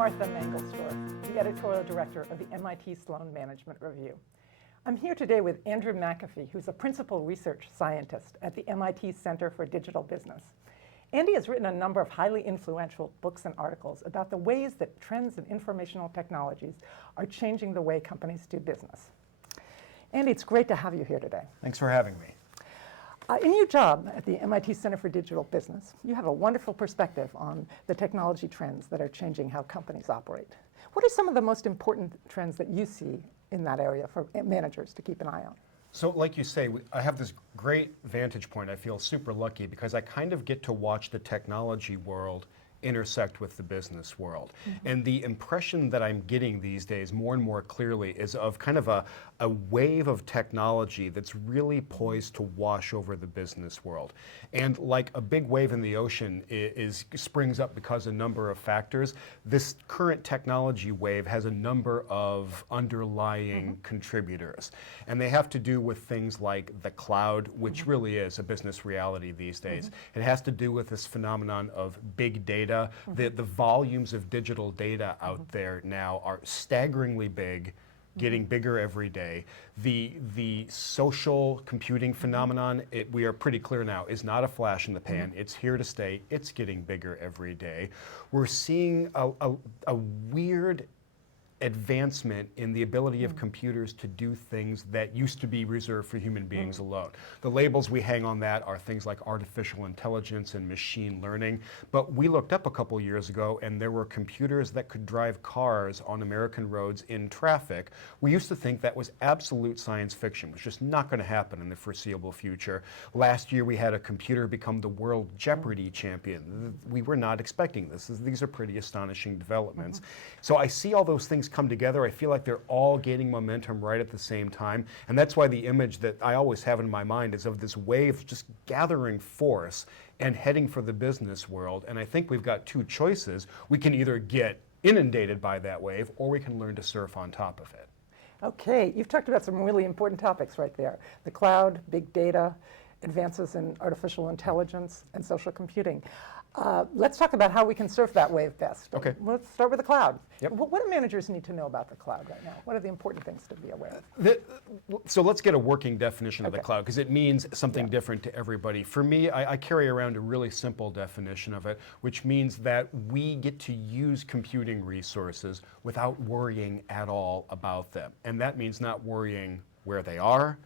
Martha Mangelsdorf, the editorial director of the MIT Sloan Management Review. I'm here today with Andrew McAfee, who's a principal research scientist at the MIT Center for Digital Business. Andy has written a number of highly influential books and articles about the ways that trends in informational technologies are changing the way companies do business. Andy, it's great to have you here today. Thanks for having me. In your job at the MIT Center for Digital Business, you have a wonderful perspective on the technology trends that are changing how companies operate. What are some of the most important trends that you see in that area for managers to keep an eye on? So like you say, I have this great vantage point. I feel super lucky because I kind of get to watch the technology world intersect with the business world. Mm-hmm. And the impression that I'm getting these days more and more clearly is of kind of a wave of technology that's really poised to wash over the business world. And like a big wave in the ocean springs up because of a number of factors, this current technology wave has a number of underlying contributors. And they have to do with things like the cloud, which really is a business reality these days. It has to do with this phenomenon of big data. The volumes of digital data out there now are staggeringly big, getting bigger every day. The social computing phenomenon, we are pretty clear now, is not a flash in the pan. It's here to stay. It's getting bigger every day. We're seeing a weird advancement in the ability of computers to do things that used to be reserved for human beings alone. The labels we hang on that are things like artificial intelligence and machine learning, but we looked up a couple years ago and there were computers that could drive cars on American roads in traffic. We used to think that was absolute science fiction. It was just not going to happen in the foreseeable future. Last year we had a computer become the World Jeopardy champion. We were not expecting this. These are pretty astonishing developments. So I see all those things come together. I feel like they're all gaining momentum right at the same time. And that's why the image that I always have in my mind is of this wave just gathering force and heading for the business world. And I think we've got two choices. We can either get inundated by that wave or we can learn to surf on top of it. Okay, you've talked about some really important topics right there. The cloud, big data, advances in artificial intelligence, and social computing. Let's talk about how we can surf that wave best. Okay. Let's start with the cloud. Yep. What do managers need to know about the cloud right now? What are the important things to be aware of? So let's get a working definition of the cloud, because it means something different to everybody. For me, I carry around a really simple definition of it, which means that we get to use computing resources without worrying at all about them. And that means not worrying where they are,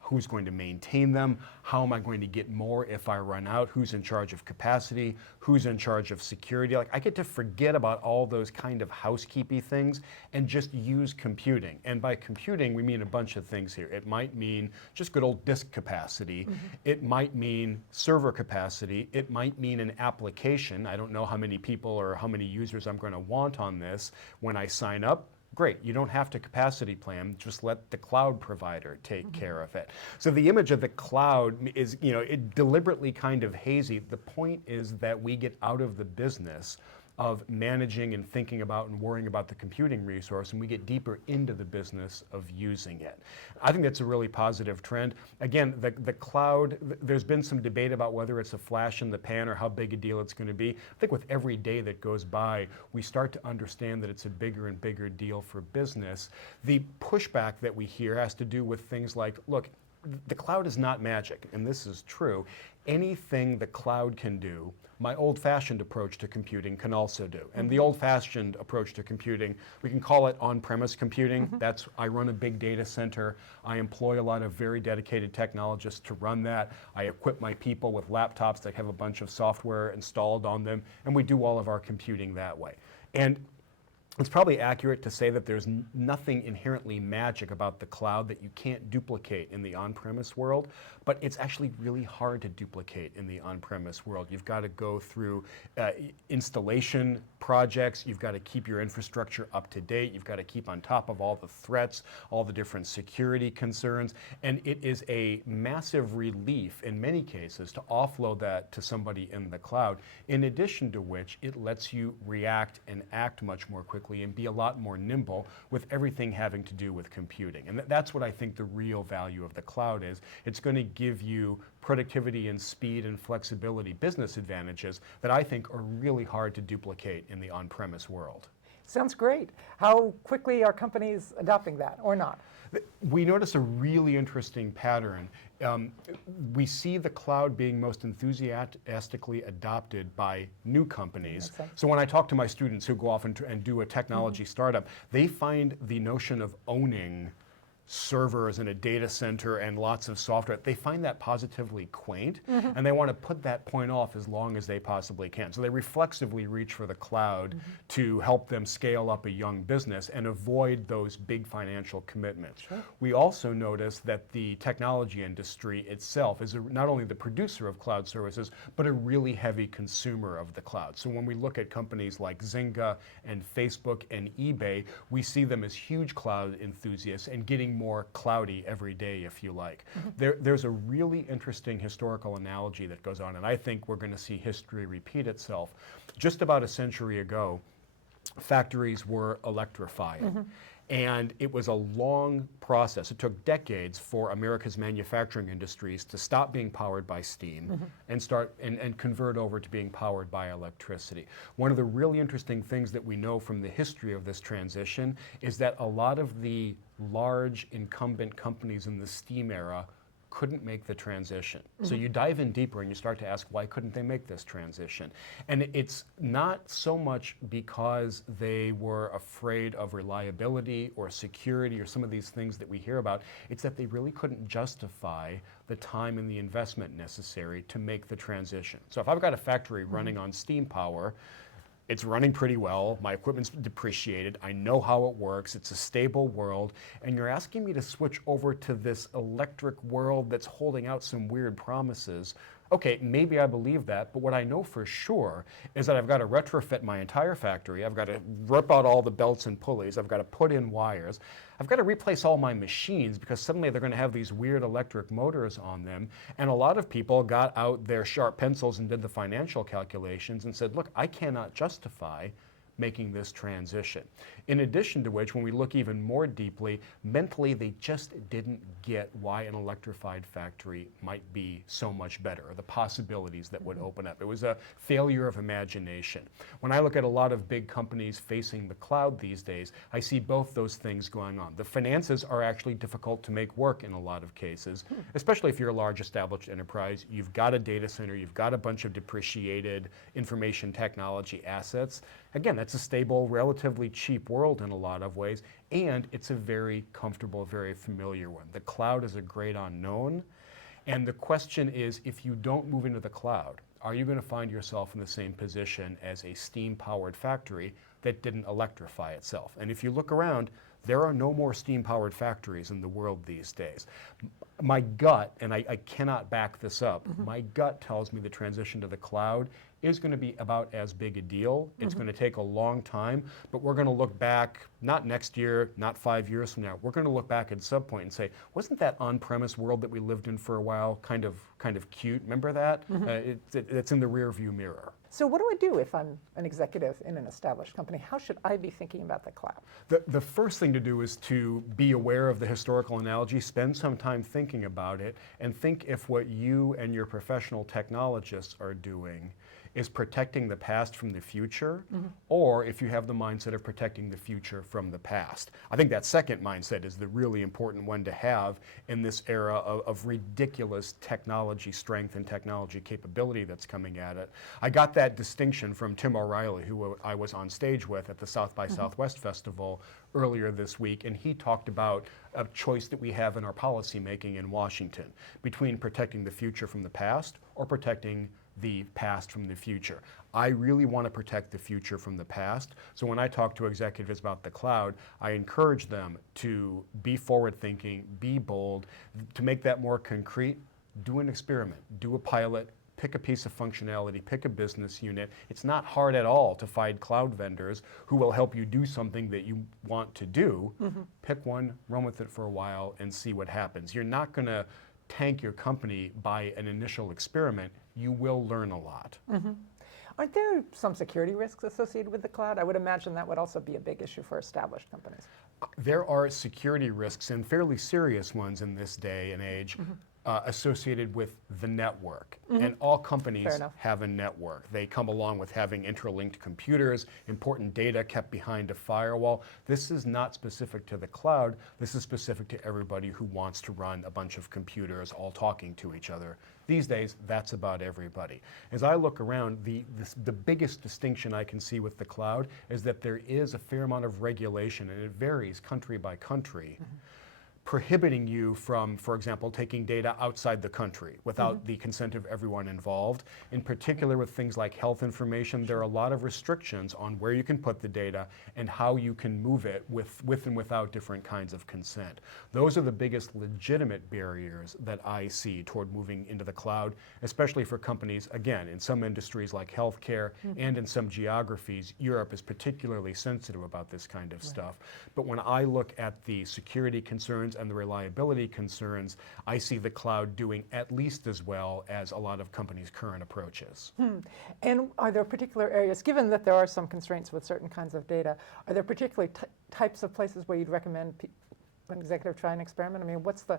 who's going to maintain them, how am I going to get more if I run out, who's in charge of capacity, who's in charge of security. Like, I get to forget about all those kind of housekeeping things and just use computing. And by computing, we mean a bunch of things here. It might mean just good old disk capacity. It might mean server capacity. It might mean an application. I don't know how many people or how many users I'm going to want on this when I sign up. Great, you don't have to capacity plan, just let the cloud provider take care of it. So the image of the cloud is, it deliberately kind of hazy. The point is that we get out of the business of managing and thinking about and worrying about the computing resource, and we get deeper into the business of using it. I think that's a really positive trend. Again, the cloud, there's been some debate about whether it's a flash in the pan or how big a deal it's going to be. I think with every day that goes by, we start to understand that it's a bigger and bigger deal for business. The pushback that we hear has to do with things like, look, the cloud is not magic, and this is true. Anything the cloud can do, my old-fashioned approach to computing can also do. And the old-fashioned approach to computing, we can call it on-premise computing. I run a big data center. I employ a lot of very dedicated technologists to run that. I equip my people with laptops that have a bunch of software installed on them, and we do all of our computing that way. And it's probably accurate to say that there's nothing inherently magic about the cloud that you can't duplicate in the on-premise world, but it's actually really hard to duplicate in the on-premise world. You've got to go through installation projects, you've got to keep your infrastructure up to date, you've got to keep on top of all the threats, all the different security concerns, and it is a massive relief in many cases to offload that to somebody in the cloud, in addition to which it lets you react and act much more quickly and be a lot more nimble with everything having to do with computing. And that's what I think the real value of the cloud is. It's going to give you productivity and speed and flexibility, business advantages that I think are really hard to duplicate in the on-premise world. Sounds great. How quickly are companies adopting that or not? We notice a really interesting pattern. We see the cloud being most enthusiastically adopted by new companies. So when I talk to my students who go off and do a technology startup, they find the notion of owning servers in a data center and lots of software, they find that positively quaint, and they want to put that point off as long as they possibly can. So they reflexively reach for the cloud to help them scale up a young business and avoid those big financial commitments. We also notice that the technology industry itself is not only the producer of cloud services, but a really heavy consumer of the cloud. So when we look at companies like Zynga and Facebook and eBay, we see them as huge cloud enthusiasts and getting more cloudy every day, if you like. There's a really interesting historical analogy that goes on, and I think we're going to see history repeat itself. Just about a century ago, factories were electrified. And it was a long process. It took decades for America's manufacturing industries to stop being powered by steam and start and convert over to being powered by electricity. One of the really interesting things that we know from the history of this transition is that a lot of the large incumbent companies in the steam era couldn't make the transition. So you dive in deeper and you start to ask, why couldn't they make this transition? And it's not so much because they were afraid of reliability or security or some of these things that we hear about. It's that they really couldn't justify the time and the investment necessary to make the transition. So if I've got a factory running on steam power, it's running pretty well, my equipment's depreciated, I know how it works, it's a stable world, and you're asking me to switch over to this electric world that's holding out some weird promises. Okay, maybe I believe that, but what I know for sure is that I've got to retrofit my entire factory, I've got to rip out all the belts and pulleys, I've got to put in wires, I've got to replace all my machines because suddenly they're going to have these weird electric motors on them. And a lot of people got out their sharp pencils and did the financial calculations and said, look, I cannot justify making this transition. In addition to which, when we look even more deeply, mentally they just didn't get why an electrified factory might be so much better, or the possibilities that would open up. It was a failure of imagination. When I look at a lot of big companies facing the cloud these days, I see both those things going on. The finances are actually difficult to make work in a lot of cases, especially if you're a large established enterprise. You've got a data center, you've got a bunch of depreciated information technology assets. Again, that's a stable, relatively cheap world in a lot of ways, and it's a very comfortable, very familiar one. The cloud is a great unknown, and the question is, if you don't move into the cloud, are you going to find yourself in the same position as a steam-powered factory that didn't electrify itself? And if you look around, there are no more steam-powered factories in the world these days. My gut, and I cannot back this up, my gut tells me the transition to the cloud is going to be about as big a deal. It's going to take a long time, but we're going to look back, not next year, not 5 years from now, we're going to look back at some point and say, wasn't that on-premise world that we lived in for a while kind of cute? Remember that? It's in the rear view mirror. So what do I do if I'm an executive in an established company? How should I be thinking about the cloud? The first thing to do is to be aware of the historical analogy, spend some time thinking about it, and think if what you and your professional technologists are doing is protecting the past from the future, or if you have the mindset of protecting the future from the past. I think that second mindset is the really important one to have in this era of ridiculous technology strength and technology capability that's coming at it. I got that distinction from Tim O'Reilly, who I was on stage with at the South by Southwest Festival earlier this week, and he talked about a choice that we have in our policy making in Washington between protecting the future from the past or protecting the past from the future. I really want to protect the future from the past. So when I talk to executives about the cloud, I encourage them to be forward-thinking, be bold. To make that more concrete, do an experiment, do a pilot, pick a piece of functionality, pick a business unit. It's not hard at all to find cloud vendors who will help you do something that you want to do. Pick one, run with it for a while, and see what happens. You're not going to tank your company by an initial experiment. You will learn a lot. Aren't there some security risks associated with the cloud? I would imagine that would also be a big issue for established companies. There are security risks, and fairly serious ones in this day and age. associated with the network. And all companies enough. have a network. They come along with having interlinked computers, important data kept behind a firewall. This is not specific to the cloud. This is specific to everybody who wants to run a bunch of computers all talking to each other. These days, that's about everybody. As I look around, the biggest distinction I can see with the cloud is that there is a fair amount of regulation, and it varies country by country, prohibiting you from, for example, taking data outside the country without the consent of everyone involved. In particular with things like health information, there are a lot of restrictions on where you can put the data and how you can move it with and without different kinds of consent. Those are the biggest legitimate barriers that I see toward moving into the cloud, especially for companies, again, in some industries like healthcare and in some geographies. Europe is particularly sensitive about this kind of stuff. But when I look at the security concerns and the reliability concerns, I see the cloud doing at least as well as a lot of companies' current approaches. And are there particular areas, given that there are some constraints with certain kinds of data, are there particular types of places where you'd recommend an executive try an experiment? I mean, what's the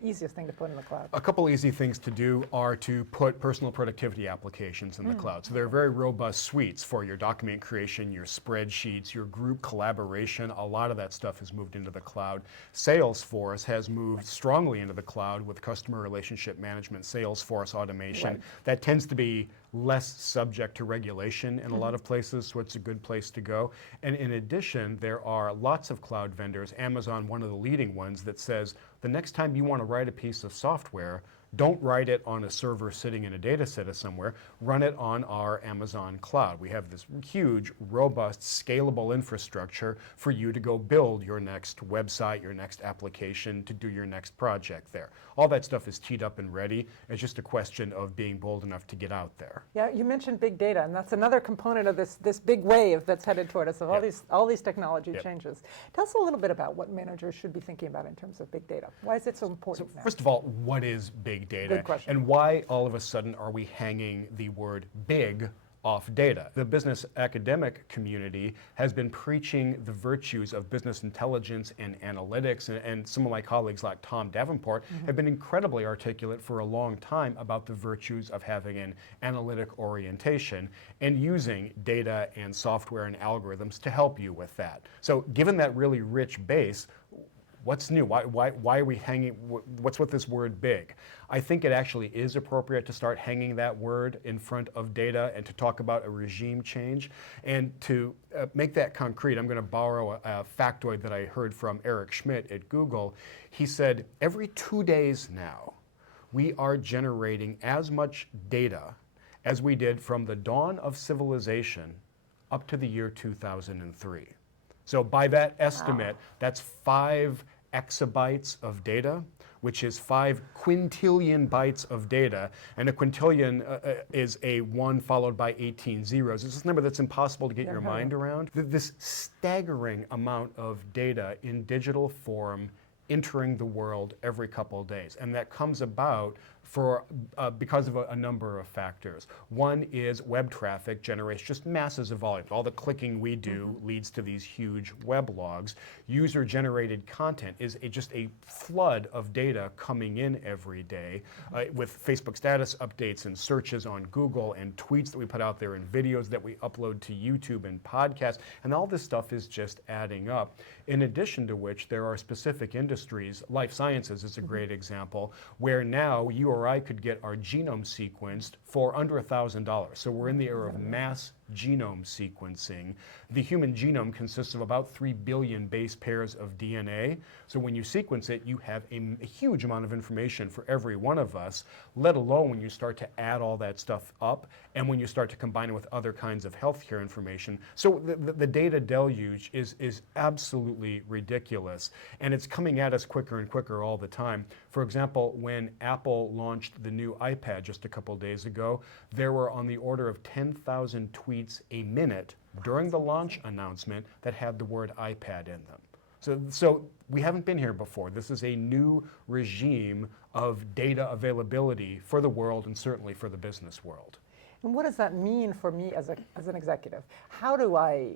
easiest thing to put in the cloud? A couple easy things to do are to put personal productivity applications in the cloud. So there are very robust suites for your document creation, your spreadsheets, your group collaboration. A lot of that stuff has moved into the cloud. Salesforce has moved strongly into the cloud with customer relationship management, Salesforce automation. That tends to be less subject to regulation in a lot of places, so it's a good place to go. And in addition, there are lots of cloud vendors, Amazon, one of the leading ones, that says the next time you want to write a piece of software, don't write it on a server sitting in a data center somewhere, run it on our Amazon cloud. We have this huge, robust, scalable infrastructure for you to go build your next website, your next application, to do your next project there. All that stuff is teed up and ready. It's just a question of being bold enough to get out there. Yeah, you mentioned big data, and that's another component of this big wave that's headed toward us, of all these technology changes. Tell us a little bit about what managers should be thinking about in terms of big data. Why is it so important now? First of all, what is big data? Good question. And why all of a sudden are we hanging the word big off data? The business academic community has been preaching the virtues of business intelligence and analytics, and some of my colleagues like Tom Davenport have been incredibly articulate for a long time about the virtues of having an analytic orientation and using data and software and algorithms to help you with that. So given that really rich base, what's new? Why are we hanging? What's with this word big? I think it actually is appropriate to start hanging that word in front of data and to talk about a regime change. And to make that concrete, I'm going to borrow a factoid that I heard from Eric Schmidt at Google. He said, every 2 days now, we are generating as much data as we did from the dawn of civilization up to the year 2003. So by that estimate, that's 5 exabytes of data, which is 5 quintillion bytes of data. And a quintillion is a 1 followed by 18 zeros. It's this number that's impossible to get your mind around. This staggering amount of data in digital form entering the world every couple of days. And that comes about because of a number of factors. One is web traffic generates just masses of volume. All the clicking we do leads to these huge web logs. User-generated content is just a flood of data coming in every day with Facebook status updates and searches on Google and tweets that we put out there and videos that we upload to YouTube and podcasts. And all this stuff is just adding up. In addition to which, there are specific industries, life sciences is a great example, where now you or I could get our genome sequenced for under $1,000. So we're in the era of mass genome sequencing. The human genome consists of about 3 billion base pairs of DNA. So when you sequence it, you have a huge amount of information for every one of us, let alone when you start to add all that stuff up and when you start to combine it with other kinds of healthcare information. So the data deluge is absolutely ridiculous, and it's coming at us quicker and quicker all the time. For example, when Apple launched the new iPad just a couple days ago, there were on the order of 10,000 tweets a minute during the launch announcement that had the word iPad in them. So we haven't been here before. This is a new regime of data availability for the world and certainly for the business world. And what does that mean for me as an executive? How do I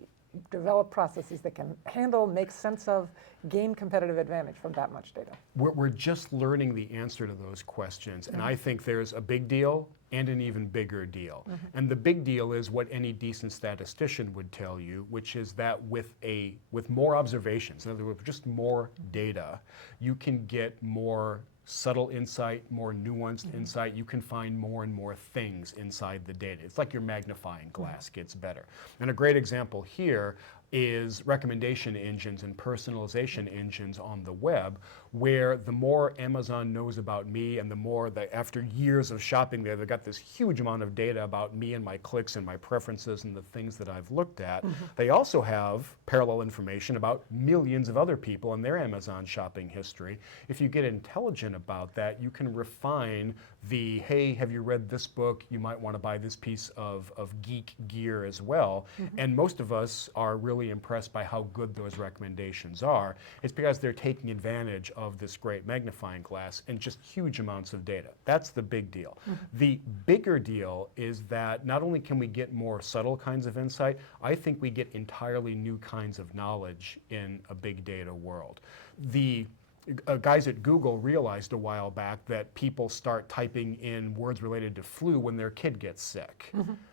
develop processes that can handle, make sense of, gain competitive advantage from that much data? We're just learning the answer to those questions, and I think there's a big deal and an even bigger deal. And the big deal is what any decent statistician would tell you, which is that with more observations, in other words, just more data, you can get more subtle insight, more nuanced insight. You can find more and more things inside the data. It's like your magnifying glass gets better. And a great example here is recommendation engines and personalization engines on the web, where the more Amazon knows about me and the more that after years of shopping there, they've got this huge amount of data about me and my clicks and my preferences and the things that I've looked at. They also have parallel information about millions of other people and their Amazon shopping history. If you get intelligent about that, you can refine the, hey, have you read this book? You might want to buy this piece of geek gear as well. And most of us are really impressed by how good those recommendations are. It's because they're taking advantage of this great magnifying glass and just huge amounts of data. That's the big deal. The bigger deal is that not only can we get more subtle kinds of insight, I think we get entirely new kinds of knowledge in a big data world. The guys at Google realized a while back that people start typing in words related to flu when their kid gets sick.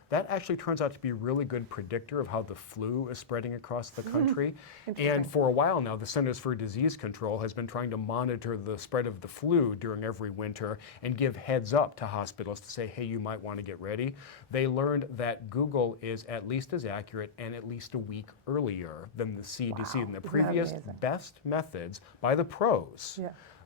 That actually turns out to be a really good predictor of how the flu is spreading across the country. And for a while now, the Centers for Disease Control has been trying to monitor the spread of the flu during every winter and give heads up to hospitals to say, hey, you might want to get ready. They learned that Google is at least as accurate and at least a week earlier than the CDC. And the previous best methods by the pros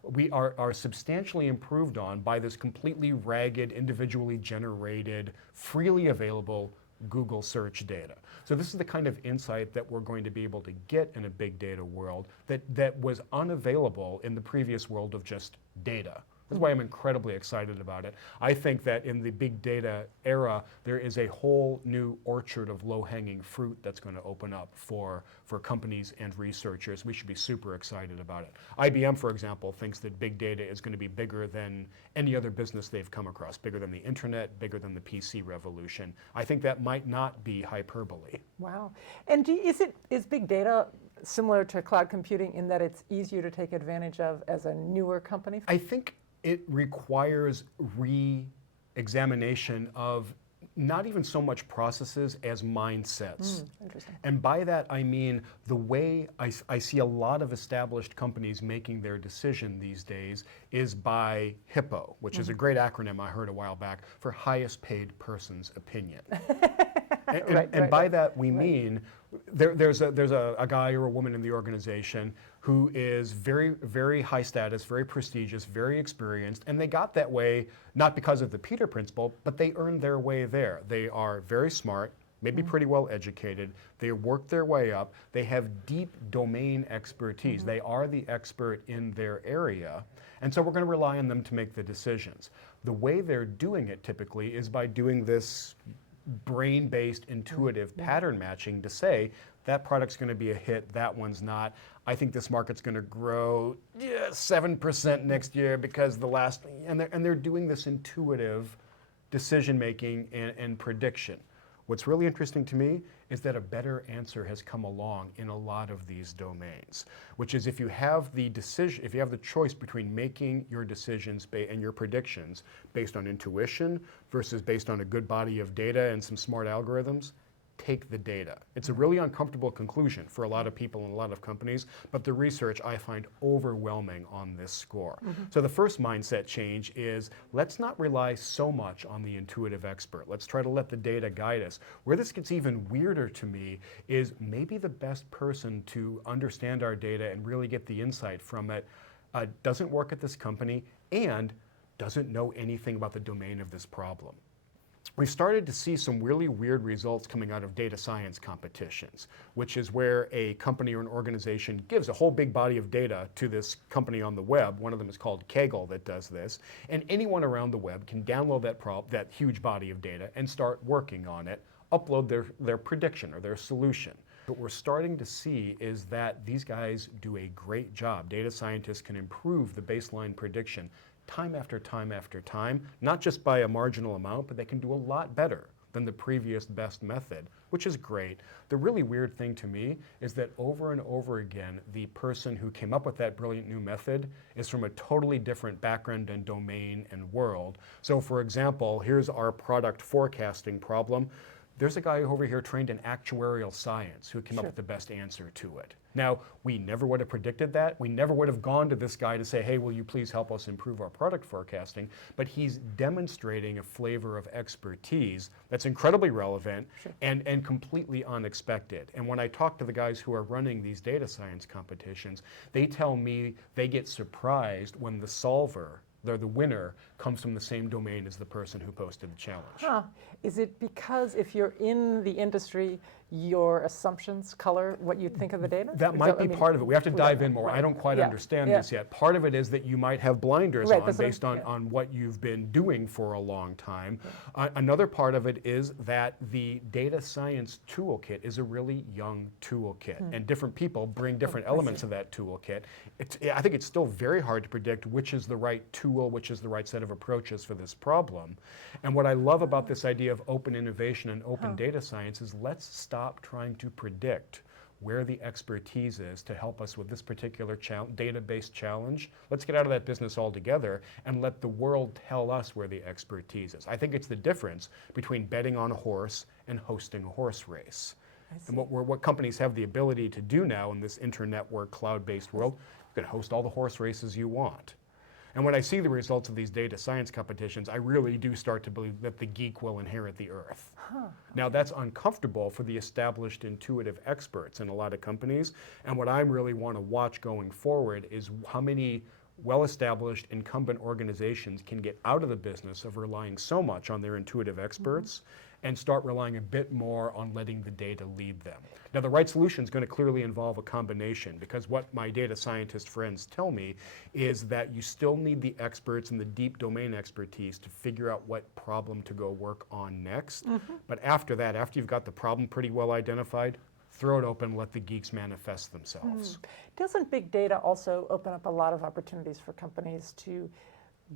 we are substantially improved on by this completely ragged, individually generated, freely available Google search data. So this is the kind of insight that we're going to be able to get in a big data world that was unavailable in the previous world of just data. That's why I'm incredibly excited about it. I think that in the big data era, there is a whole new orchard of low-hanging fruit that's going to open up for companies and researchers. We should be super excited about it. IBM, for example, thinks that big data is going to be bigger than any other business they've come across, bigger than the internet, bigger than the PC revolution. I think that might not be hyperbole. Wow. And is big data similar to cloud computing in that it's easier to take advantage of as a newer company? I think it requires re-examination of not even so much processes as mindsets. Interesting. And by that I mean the way I see a lot of established companies making their decision these days is by HIPPO, which is a great acronym I heard a while back for highest paid person's opinion. And by that we mean there's a guy or a woman in the organization who is very, very high status, very prestigious, very experienced, and they got that way not because of the Peter Principle, but they earned their way there. They are very smart, maybe pretty well educated, they work their way up, they have deep domain expertise, they are the expert in their area, and so we're going to rely on them to make the decisions. The way they're doing it typically is by doing this brain-based intuitive pattern matching to say that product's going to be a hit, that one's not. I think this market's going to grow 7% next year because the last, and they're doing this intuitive decision making and prediction. What's really interesting to me is that a better answer has come along in a lot of these domains, which is if you have the decision, if you have the choice between making your decisions and your predictions based on intuition versus based on a good body of data and some smart algorithms, take the data. It's a really uncomfortable conclusion for a lot of people and a lot of companies, but the research I find overwhelming on this score. So the first mindset change is let's not rely so much on the intuitive expert. Let's try to let the data guide us. Where this gets even weirder to me is maybe the best person to understand our data and really get the insight from it doesn't work at this company and doesn't know anything about the domain of this problem. We've started to see some really weird results coming out of data science competitions, which is where a company or an organization gives a whole big body of data to this company on the web. One of them is called Kaggle that does this. And anyone around the web can download that huge body of data and start working on it, upload their prediction or their solution. What we're starting to see is that these guys do a great job. Data scientists can improve the baseline prediction time after time after time, not just by a marginal amount, but they can do a lot better than the previous best method, which is great. The really weird thing to me is that over and over again, the person who came up with that brilliant new method is from a totally different background and domain and world. So for example, here's our product forecasting problem. There's a guy over here trained in actuarial science who came up with the best answer to it. Now, we never would have predicted that. We never would have gone to this guy to say, hey, will you please help us improve our product forecasting? But he's demonstrating a flavor of expertise that's incredibly relevant and completely unexpected. And when I talk to the guys who are running these data science competitions, they tell me they get surprised when the solver, the winner, comes from the same domain as the person who posted the challenge. Is it because if you're in the industry, your assumptions color what you think of the data? That might be part of it. We have to dive in more. Right. I don't quite understand this yet. Part of it is that you might have blinders on based on what you've been doing for a long time. Another part of it is that the data science toolkit is a really young toolkit, and different people bring different elements of that toolkit. I think it's still very hard to predict which is the right tool, which is the right set of approaches for this problem. And what I love about this idea of open innovation and open data science is let's stop trying to predict where the expertise is to help us with this particular database challenge. Let's get out of that business altogether and let the world tell us where the expertise is. I think it's the difference between betting on a horse and hosting a horse race. And what companies have the ability to do now in this internetwork, cloud-based world, you can host all the horse races you want. And when I see the results of these data science competitions, I really do start to believe that the geek will inherit the earth. Now that's uncomfortable for the established intuitive experts in a lot of companies, and what I really want to watch going forward is how many well-established incumbent organizations can get out of the business of relying so much on their intuitive experts and start relying a bit more on letting the data lead them. Now the right solution is going to clearly involve a combination, because what my data scientist friends tell me is that you still need the experts and the deep domain expertise to figure out what problem to go work on next. But after that, after you've got the problem pretty well identified, throw it open, let the geeks manifest themselves. Doesn't big data also open up a lot of opportunities for companies to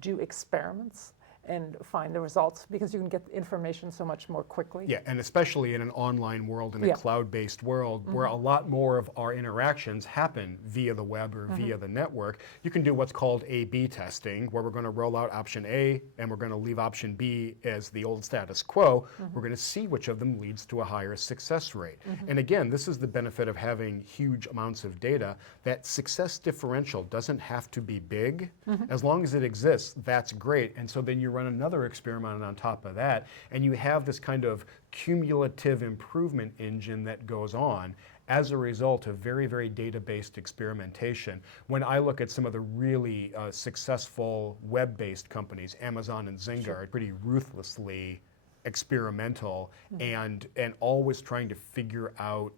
do experiments and find the results, because you can get information so much more quickly? Yeah, and especially in an online world, in a cloud-based world, where a lot more of our interactions happen via the web or via the network, you can do what's called A/B testing, where we're going to roll out option A and we're going to leave option B as the old status quo. We're going to see which of them leads to a higher success rate. And again, this is the benefit of having huge amounts of data. That success differential doesn't have to be big. As long as it exists, that's great. And so then you run another experiment on top of that, and you have this kind of cumulative improvement engine that goes on as a result of very, very data-based experimentation. When I look at some of the really successful web-based companies, Amazon and Zynga are pretty ruthlessly experimental and always trying to figure out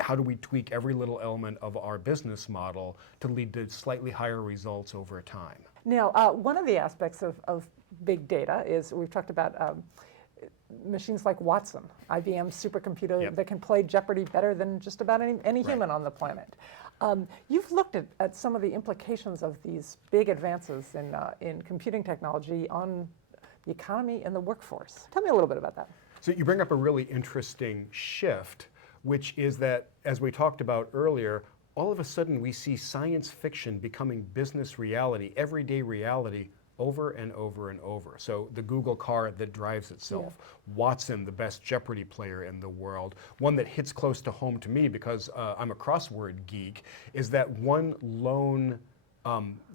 how do we tweak every little element of our business model to lead to slightly higher results over time. Now, one of the aspects of big data is, we've talked about machines like Watson, IBM's supercomputer that can play Jeopardy better than just about any human on the planet. You've looked at some of the implications of these big advances in computing technology on the economy and the workforce. Tell me a little bit about that. So you bring up a really interesting shift, which is that, as we talked about earlier, all of a sudden we see science fiction becoming business reality, everyday reality, over and over and over. So the Google car that drives itself, Watson, the best Jeopardy player in the world. One that hits close to home to me, because I'm a crossword geek, is that one lone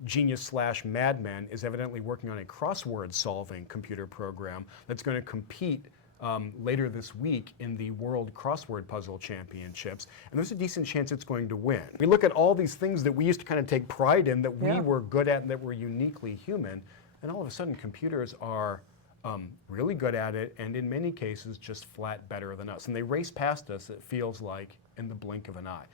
genius / madman is evidently working on a crossword solving computer program that's going to compete later this week in the World Crossword Puzzle Championships, and there's a decent chance it's going to win. We look at all these things that we used to kind of take pride in, that we were good at and that were uniquely human, and all of a sudden computers are really good at it, and in many cases just flat better than us. And they race past us, it feels like, in the blink of an eye.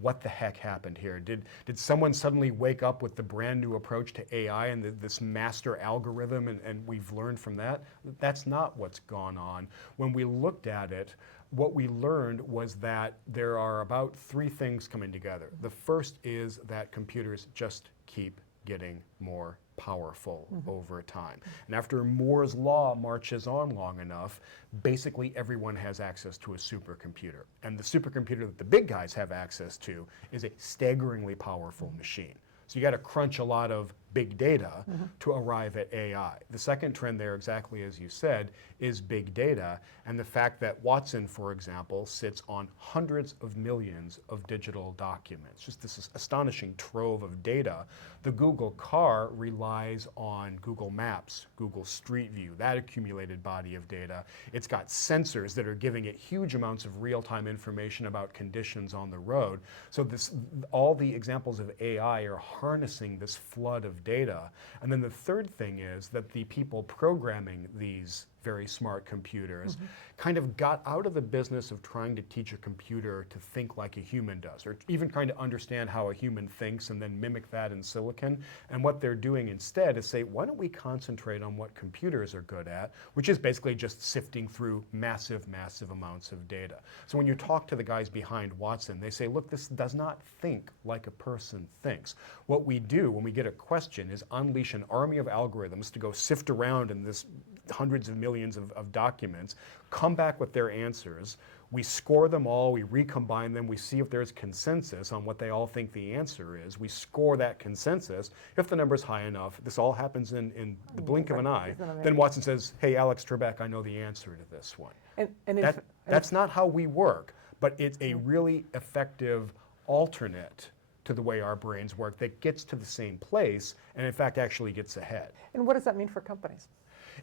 What the heck happened here? Did someone suddenly wake up with the brand new approach to AI and this master algorithm, and we've learned from that? That's not what's gone on. When we looked at it, what we learned was that there are about 3 things coming together. The first is that computers just keep getting more powerful over time. And after Moore's law marches on long enough, basically everyone has access to a supercomputer. And the supercomputer that the big guys have access to is a staggeringly powerful machine. So you got to crunch a lot of big data to arrive at AI. The second trend there, exactly as you said, is big data, and the fact that Watson, for example, sits on hundreds of millions of digital documents. Just this astonishing trove of data. The Google car relies on Google Maps, Google Street View, that accumulated body of data. It's got sensors that are giving it huge amounts of real-time information about conditions on the road. So all the examples of AI are harnessing this flood of data. And then the third thing is that the people programming these very smart computers kind of got out of the business of trying to teach a computer to think like a human does, or even trying to understand how a human thinks and then mimic that in silicon. And what they're doing instead is say, why don't we concentrate on what computers are good at, which is basically just sifting through massive, massive amounts of data. So when you talk to the guys behind Watson, they say, look, this does not think like a person thinks. What we do when we get a question is unleash an army of algorithms to go sift around in this hundreds of millions of documents, come back with their answers. We score them all, we recombine them, we see if there's consensus on what they all think the answer is. We score that consensus. If the number's high enough, this all happens in the blink of an eye, then Watson says, hey, Alex Trebek, I know the answer to this one. That's not how we work, but it's a really effective alternate to the way our brains work that gets to the same place and in fact actually gets ahead. And what does that mean for companies?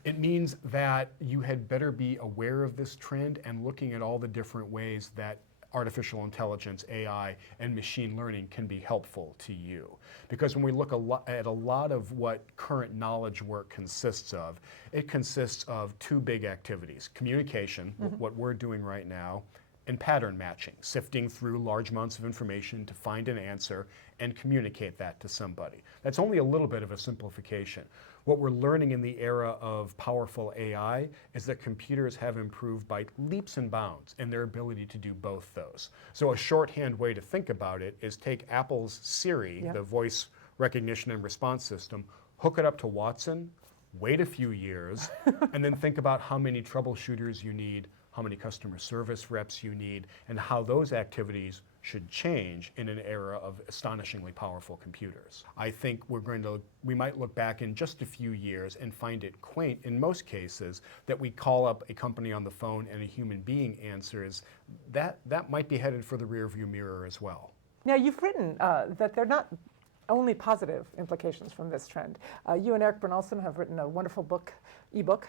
It means that you had better be aware of this trend and looking at all the different ways that artificial intelligence, AI, and machine learning can be helpful to you. Because when we look at a lot of what current knowledge work consists of, it consists of two big activities: communication, what we're doing right now, and pattern matching, sifting through large amounts of information to find an answer and communicate that to somebody. That's only a little bit of a simplification. What we're learning in the era of powerful AI is that computers have improved by leaps and bounds in their ability to do both those. So a shorthand way to think about it is take Apple's Siri, the voice recognition and response system, hook it up to Watson, wait a few years, and then think about how many troubleshooters you need, how many customer service reps you need, and how those activities should change in an era of astonishingly powerful computers. I think we might look back in just a few years and find it quaint in most cases that we call up a company on the phone and a human being answers. That might be headed for the rearview mirror as well. Now, you've written that they're not only positive implications from this trend. You and Eric Bernalson have written a wonderful ebook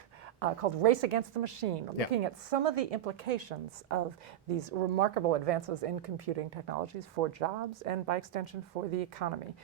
called Race Against the Machine, looking at some of the implications of these remarkable advances in computing technologies for jobs and, by extension, for the economy.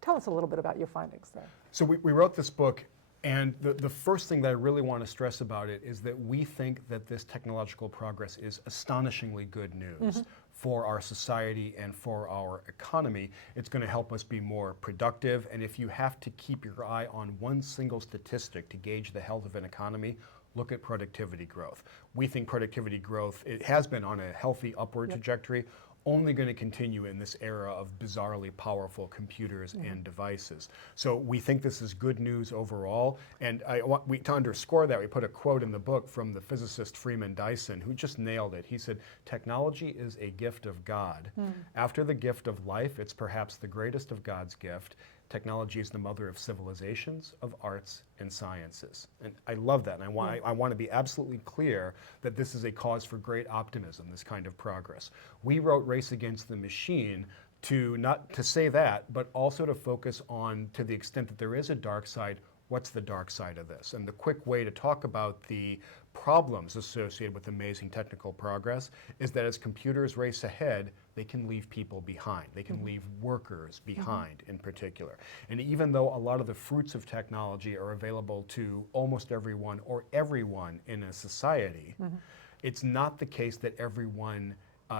Tell us a little bit about your findings there. So we wrote this book, and the first thing that I really want to stress about it is that we think that this technological progress is astonishingly good news for our society and for our economy. It's going to help us be more productive, and if you have to keep your eye on one single statistic to gauge the health of an economy, look at productivity growth. We think productivity growth, it has been on a healthy upward trajectory, only going to continue in this era of bizarrely powerful computers and devices. So we think this is good news overall, and to underscore that, we put a quote in the book from the physicist Freeman Dyson, who just nailed it. He said, "Technology is a gift of God. After the gift of life, it's perhaps the greatest of God's gift. Technology is the mother of civilizations, of arts, and sciences." And I love that, and I want to be absolutely clear that this is a cause for great optimism, this kind of progress. We wrote Race Against the Machine not to say that, but also to focus on, to the extent that there is a dark side, what's the dark side of this? And the quick way to talk about the problems associated with amazing technical progress is that as computers race ahead, they can leave people behind. They can leave workers behind in particular. And even though a lot of the fruits of technology are available to almost everyone or everyone in a society, it's not the case that everyone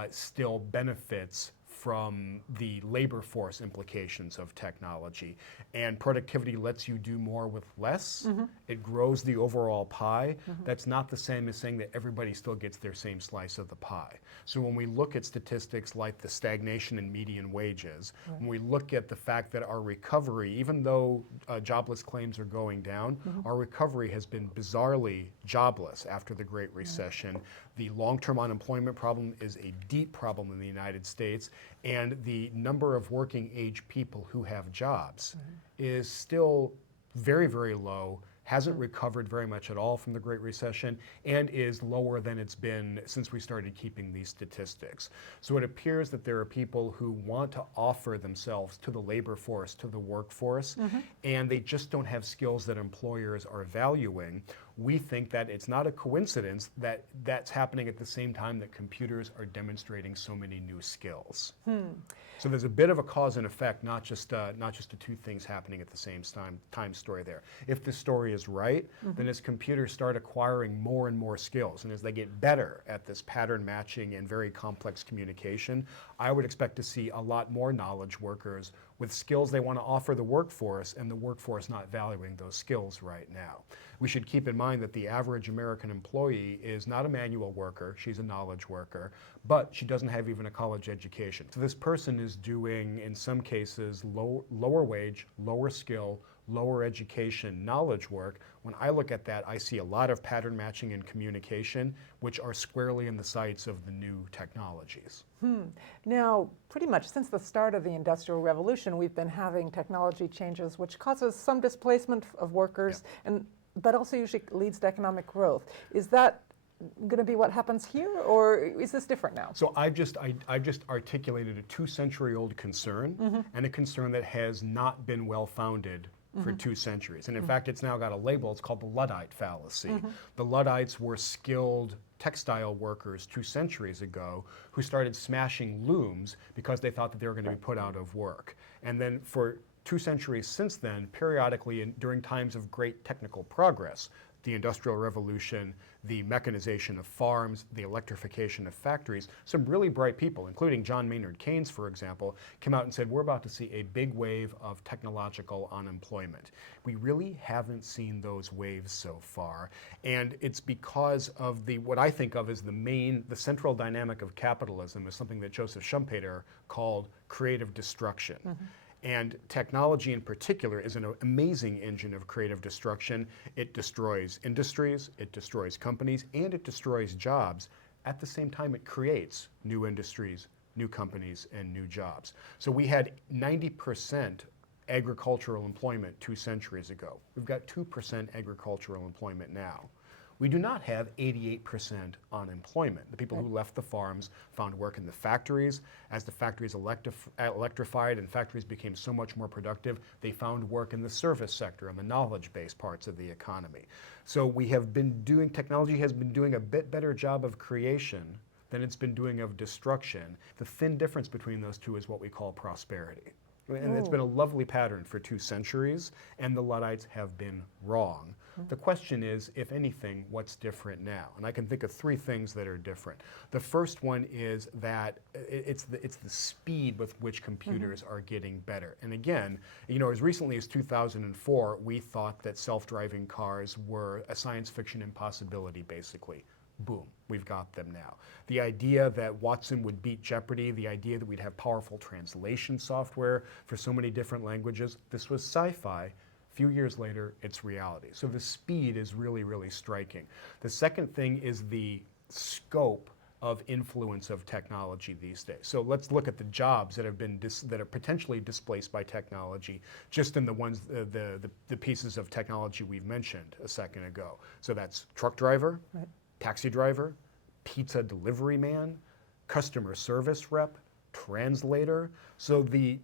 still benefits from the labor force implications of technology. And productivity lets you do more with less. It grows the overall pie. That's not the same as saying that everybody still gets their same slice of the pie. So when we look at statistics like the stagnation in median wages, when we look at the fact that our recovery, even though jobless claims are going down, our recovery has been bizarrely jobless after the Great Recession. The long-term unemployment problem is a deep problem in the United States, and the number of working age people who have jobs is still very, very low, hasn't recovered very much at all from the Great Recession, and is lower than it's been since we started keeping these statistics. So it appears that there are people who want to offer themselves to the labor force, to the workforce, and they just don't have skills that employers are valuing. We think that it's not a coincidence that that's happening at the same time that computers are demonstrating so many new skills. So there's a bit of a cause and effect, not just the two things happening at the same time story there. If the story is right, then as computers start acquiring more and more skills, and as they get better at this pattern matching and very complex communication, I would expect to see a lot more knowledge workers with skills they want to offer the workforce, and the workforce not valuing those skills right now. We should keep in mind that the average American employee is not a manual worker, she's a knowledge worker, but she doesn't have even a college education. So this person is doing, in some cases, lower wage, lower skill, lower education knowledge work. When I look at that, I see a lot of pattern matching and communication, which are squarely in the sights of the new technologies. Now, pretty much since the start of the Industrial Revolution, we've been having technology changes which causes some displacement of workers, but also usually leads to economic growth. Is that going to be what happens here, or is this different now? So I've just articulated a 2-century-old concern, and a concern that has not been well-founded for 2 centuries. And in fact, it's now got a label. It's called the Luddite fallacy. The Luddites were skilled textile workers 2 centuries ago who started smashing looms because they thought that they were going to be put out of work. And then for 2 centuries since then, periodically during times of great technical progress, the Industrial Revolution, the mechanization of farms, the electrification of factories, some really bright people, including John Maynard Keynes, for example, came out and said, we're about to see a big wave of technological unemployment. We really haven't seen those waves so far, and it's because of what I think of as the central dynamic of capitalism is something that Joseph Schumpeter called creative destruction. And technology in particular is an amazing engine of creative destruction. It destroys industries, it destroys companies, and it destroys jobs. At the same time, it creates new industries, new companies, and new jobs. So we had 90% agricultural employment 2 centuries ago. We've got 2% agricultural employment now. We do not have 88% unemployment. The people who left the farms found work in the factories. As the factories electrified and factories became so much more productive, they found work in the service sector and the knowledge-based parts of the economy. So technology has been doing a bit better job of creation than it's been doing of destruction. The thin difference between those two is what we call prosperity. And it's been a lovely pattern for 2 centuries, and the Luddites have been wrong. The question is, if anything, what's different now? And I can think of 3 things that are different. The first one is that it's the speed with which computers are getting better. And again, as recently as 2004, we thought that self-driving cars were a science fiction impossibility, basically. Boom, we've got them now. The idea that Watson would beat Jeopardy, the idea that we'd have powerful translation software for so many different languages, this was sci-fi. A few years later, it's reality. So the speed is really, really striking. The second thing is the scope of influence of technology these days. So let's look at the jobs that are potentially displaced by technology, just in the pieces of technology we've mentioned a second ago. So that's truck driver, taxi driver, pizza delivery man, customer service rep, translator. So the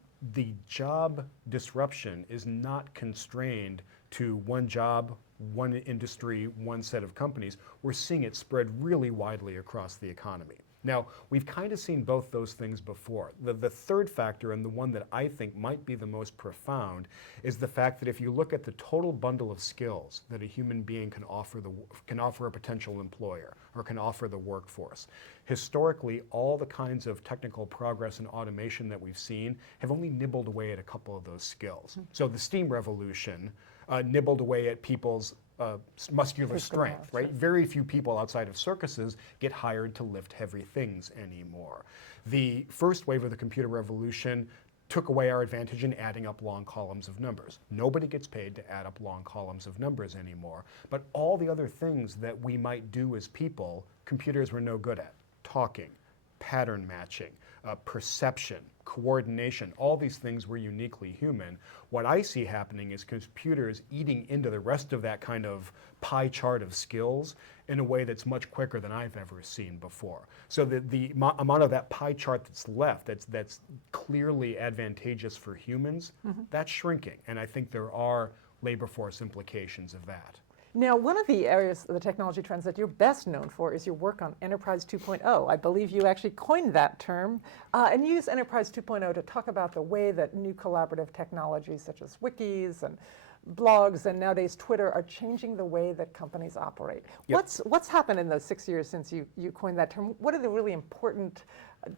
job disruption is not constrained to one job, one industry, one set of companies. We're seeing it spread really widely across the economy. Now, we've kind of seen both those things before. The third factor, and the one that I think might be the most profound, is the fact that if you look at the total bundle of skills that a human being can offer a potential employer or can offer the workforce, historically, all the kinds of technical progress and automation that we've seen have only nibbled away at a couple of those skills. So the steam revolution nibbled away at people's muscular strength, right? Very few people outside of circuses get hired to lift heavy things anymore. The first wave of the computer revolution took away our advantage in adding up long columns of numbers. Nobody gets paid to add up long columns of numbers anymore, but all the other things that we might do as people, computers were no good at. Talking, pattern matching, perception, coordination, all these things were uniquely human. What I see happening is computers eating into the rest of that kind of pie chart of skills in a way that's much quicker than I've ever seen before. So the amount of that pie chart that's left, that's clearly advantageous for humans, that's shrinking. And I think there are labor force implications of that. Now, one of the areas of the technology trends that you're best known for is your work on Enterprise 2.0. I believe you actually coined that term and use Enterprise 2.0 to talk about the way that new collaborative technologies such as wikis and blogs and nowadays Twitter are changing the way that companies operate. Yep. What's happened in those 6 years since you coined that term? What are the really important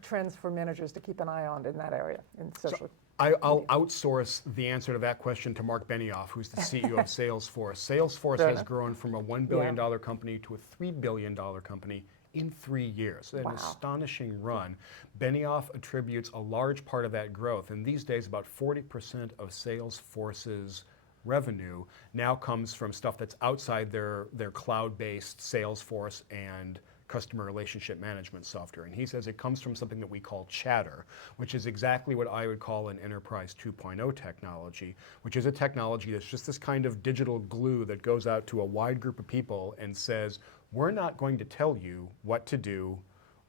trends for managers to keep an eye on in that area in social? I'll outsource the answer to that question to Mark Benioff, who's the CEO of Salesforce. Salesforce has grown from a $1 billion company to a $3 billion company in 3 years. An astonishing run. Benioff attributes a large part of that growth, and these days about 40% of Salesforce's revenue now comes from stuff that's outside their cloud-based Salesforce and customer relationship management software. And he says it comes from something that we call Chatter, which is exactly what I would call an Enterprise 2.0 technology, which is a technology that's just this kind of digital glue that goes out to a wide group of people and says, we're not going to tell you what to do,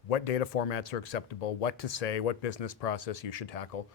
what data formats are acceptable, what to say, what business process you should tackle.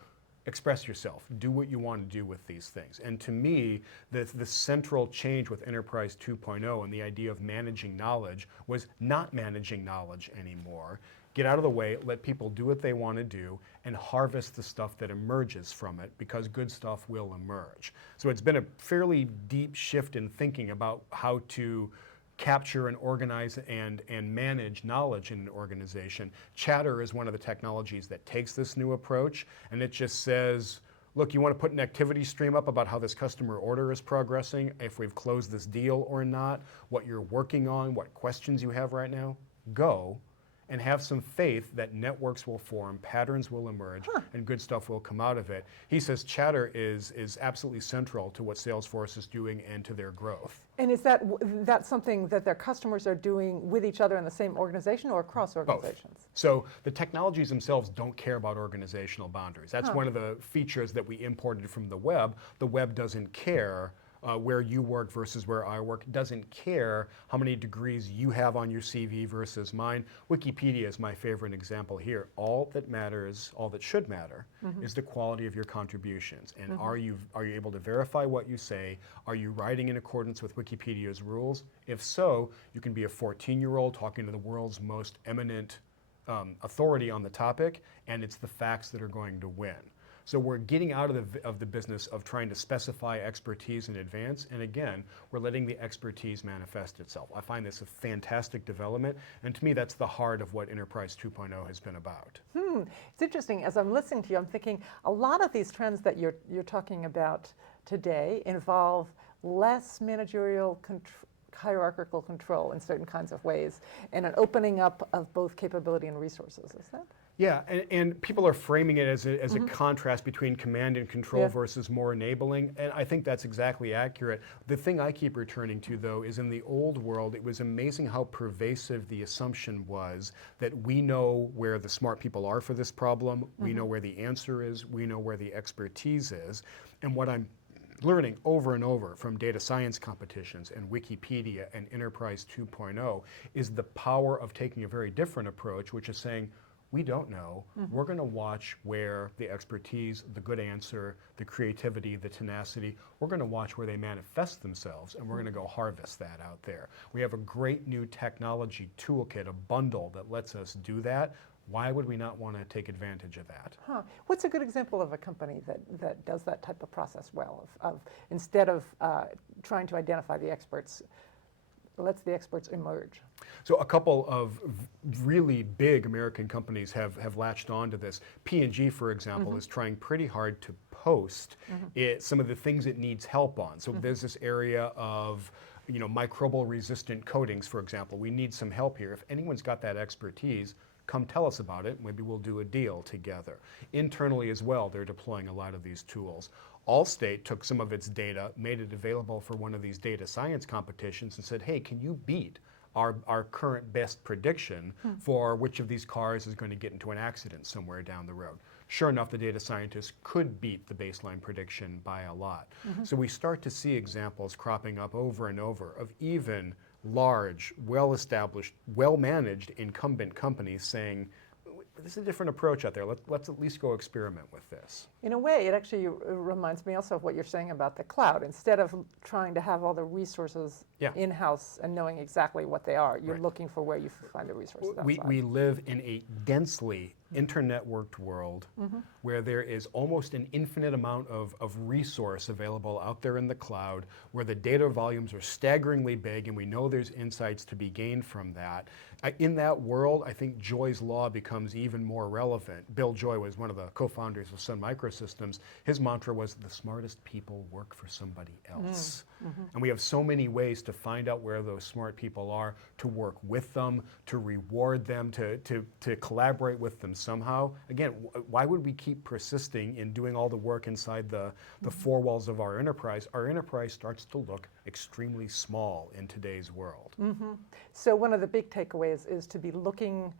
Express yourself. Do what you want to do with these things. And to me, the central change with Enterprise 2.0 and the idea of managing knowledge was not managing knowledge anymore. Get out of the way, let people do what they want to do, and harvest the stuff that emerges from it, because good stuff will emerge. So it's been a fairly deep shift in thinking about how to capture and organize and manage knowledge in an organization. Chatter is one of the technologies that takes this new approach, and it just says, look, you want to put an activity stream up about how this customer order is progressing, if we've closed this deal or not, what you're working on, what questions you have right now, go. And have some faith that networks will form, patterns will emerge, and good stuff will come out of it. He says Chatter is absolutely central to what Salesforce is doing and to their growth. And is that something that their customers are doing with each other in the same organization or across organizations? Both. So the technologies themselves don't care about organizational boundaries. That's one of the features that we imported from the web. The web doesn't care where you work versus where I work, doesn't care how many degrees you have on your CV versus mine. Wikipedia is my favorite example here. All that matters, all that should matter, is the quality of your contributions. And are you able to verify what you say? Are you writing in accordance with Wikipedia's rules? If so, you can be a 14-year-old talking to the world's most eminent authority on the topic, and it's the facts that are going to win. So we're getting out of the business of trying to specify expertise in advance, and again, we're letting the expertise manifest itself. I find this a fantastic development, and to me, that's the heart of what Enterprise 2.0 has been about. It's interesting. As I'm listening to you, I'm thinking a lot of these trends that you're talking about today involve less managerial hierarchical control in certain kinds of ways, and an opening up of both capability and resources. Is that? Yeah, and people are framing it as a contrast between command and control versus more enabling, and I think that's exactly accurate. The thing I keep returning to, though, is in the old world, it was amazing how pervasive the assumption was that we know where the smart people are for this problem, we know where the answer is, we know where the expertise is, and what I'm learning over and over from data science competitions and Wikipedia and Enterprise 2.0 is the power of taking a very different approach, which is saying, we don't know. We're going to watch where the expertise, the good answer, the creativity, the tenacity, we're going to watch where they manifest themselves, and we're going to go harvest that out there. We have a great new technology toolkit, a bundle that lets us do that. Why would we not want to take advantage of that? What's a good example of a company that does that type of process well, of instead of trying to identify the experts, lets the experts emerge? So a couple of really big American companies have latched onto this. P&G, for example, is trying pretty hard to post some of the things it needs help on. So there's this area of microbial resistant coatings, for example. We need some help here. If anyone's got that expertise, come tell us about it. Maybe we'll do a deal together. Internally as well, they're deploying a lot of these tools. Allstate took some of its data, made it available for one of these data science competitions and said, hey, can you beat our current best prediction for which of these cars is going to get into an accident somewhere down the road? Sure enough, the data scientists could beat the baseline prediction by a lot. So we start to see examples cropping up over and over of even large, well-established, well-managed incumbent companies saying, this is a different approach out there. Let's at least go experiment with this. In a way, it actually reminds me also of what you're saying about the cloud. Instead of trying to have all the resources in-house and knowing exactly what they are, you're looking for where you find the resources outside. We live in a densely internet-worked world where there is almost an infinite amount of resource available out there in the cloud, where the data volumes are staggeringly big, and we know there's insights to be gained from that. In that world, I think Joy's law becomes even more relevant. Bill Joy was one of the co-founders of Sun Microsystems. His mantra was, the smartest people work for somebody else. And we have so many ways to find out where those smart people are, to work with them, to reward them, to collaborate with them somehow. Again, why would we keep persisting in doing all the work inside the four walls of our enterprise? Our enterprise starts to look extremely small in today's world. So one of the big takeaways is to be looking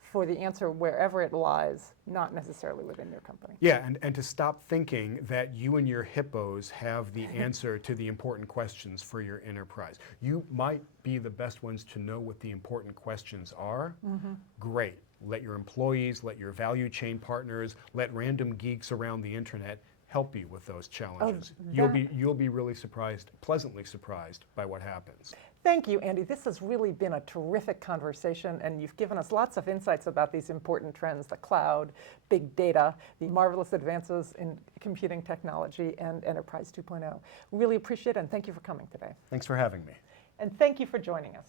for the answer wherever it lies, not necessarily within your company. Yeah, and to stop thinking that you and your hippos have the answer to the important questions for your enterprise. You might be the best ones to know what the important questions are. Great. Let your employees, let your value chain partners, let random geeks around the internet help you with those challenges. You'll be really surprised, pleasantly surprised by what happens. Thank you, Andy. This has really been a terrific conversation, and you've given us lots of insights about these important trends, the cloud, big data, the marvelous advances in computing technology, and Enterprise 2.0. Really appreciate it, and thank you for coming today. Thanks for having me. And thank you for joining us.